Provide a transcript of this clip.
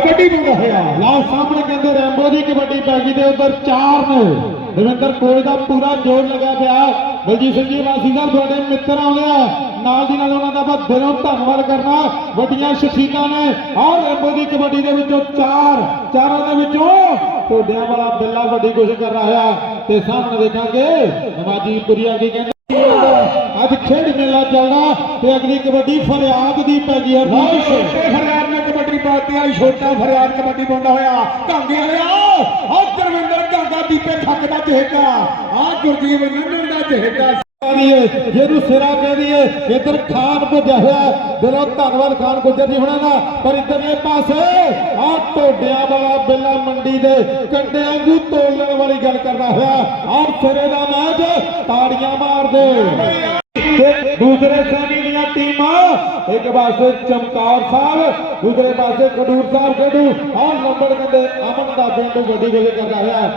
ਕਬੱਡੀ ਪਾਉਂਦਾ ਹੋਇਆ ਲਓ, ਸਾਹਮਣੇ ਕਹਿੰਦੇ ਰੈਂਬੋ ਦੀ ਕਬੱਡੀ ਪੈ ਗਈ ਤੇ ਉਧਰ ਚਾਰ ਨੇ। ਰਵਿੰਦਰ ਕੋਚ ਦਾ ਪੂਰਾ ਜੋਰ ਲੱਗਾ ਪਿਆ। ਬਲਜੀਤ ਸਿੰਘ ਜੀ ਵਾਸੀ ਸਾਹਿਬ, ਤੁਹਾਡੇ ਮਿੱਤਰ ਆਉਂਦੇ ਆ। ਨਾਲ ਦੀ ਨਾਲ ਉਹਨਾਂ ਦਾ ਆਪਾਂ ਦਿਲੋਂ ਧੰਨਵਾਦ ਕਰਨਾ। ਵੱਡੀਆਂ ਸ਼ਖਸੀਅਤਾਂ ਨੇ। ਔਰ ਰੈਂਬੋ ਦੀ ਕਬੱਡੀ ਦੇ ਵਿੱਚੋਂ ਚਾਰ, ਚਾਰਾਂ ਦੇ ਵਿੱਚੋਂ ਟੋਡਿਆਂ ਵਾਲਾ ਬਿੱਲਾ ਵੱਡੀ ਕੋਸ਼ਿਸ਼ ਕਰ ਰਿਹਾ ਹੈ। ਤੇ ਸਾਹਮਣੇ ਦੇਖਾਂਗੇ, ਨਵਾਜੀ ਪੁਰੀਆ ਕੀ ਕਹਿੰਦੇ ਅੱਜ ਖੇਡ ਮੇਲਾ ਚੱਲਦਾ ਤੇ ਅਗਲੀ ਕਬੱਡੀ ਫਰਿਆਦ ਦੀ ਪੈ ਗਈ ਹੈ। ਫਰਿਆਦ ਨੇ ਕਬੱਡੀ ਵਾਲੀ ਛੋਟਾ ਫਰਿਆਦ ਕਬੱਡੀ ਪਾਉਂਦਾ ਹੋਇਆ। ਢਾਂਗੇ ਵਾਲਿਆ ਆ ਦਰਵਿੰਦਰ ਢਾਂਗਾ ਦੀਪੇ ਠੱਕ ਦਾ ਚਿਹਕਾ ਆ ਗੁਰਜੀਤ ਨੰਨਣ ਦਾ ਚਿਹਕਾ ਜਿਹਨੂੰ ਸਿਰਾ ਕਹਿ ਦਈਏ ਇੱਧਰ ਖਾਨ ਪੁੱਜਿਆ ਹੋਇਆ। ਦਿਲੋਂ ਧੰਨਵਾਦ ਖਾਨ ਗੁੱਜਰ ਜੀ ਹੁਣਾਂ ਦਾ, ਪਰ ਇੱਧਰਲੇ ਪਾਸੇ ਆ ਟੋਡਿਆਂ ਵਾਲਾ ਬਿੱਲਾ ਮੰਡੀ ਦੇ ਕੰਡੇ ਵਾਂਗੂ ਤੋਲਣ ਵਾਲੀ ਗੱਲ ਕਰਦਾ ਹੋਇਆ। ਔਰ ਸਿਰੇ ਦਾ ਮੈਚ, ਤਾੜੀਆਂ ਮਾਰਦੇ। ਤੇ ਦੂਸਰੇ ਸੈਮੀ ਦੀਆਂ ਟੀਮਾਂ। ਇੱਕ ਪਾਸੇ ਚਮਕੌਰ ਸਾਹਿਬ, ਦੂਸਰੇ ਪਾਸੇ ਖਡੂਰ ਸਾਹਿਬ ਖੇਡੂ। ਔਰ ਨੰਬਰ ਕਹਿੰਦੇ ਅਮਨ ਦਾ ਪਿੰਡ ਵੱਡੀ ਗੋਲੀ ਕਰਦਾ ਰਿਹਾ।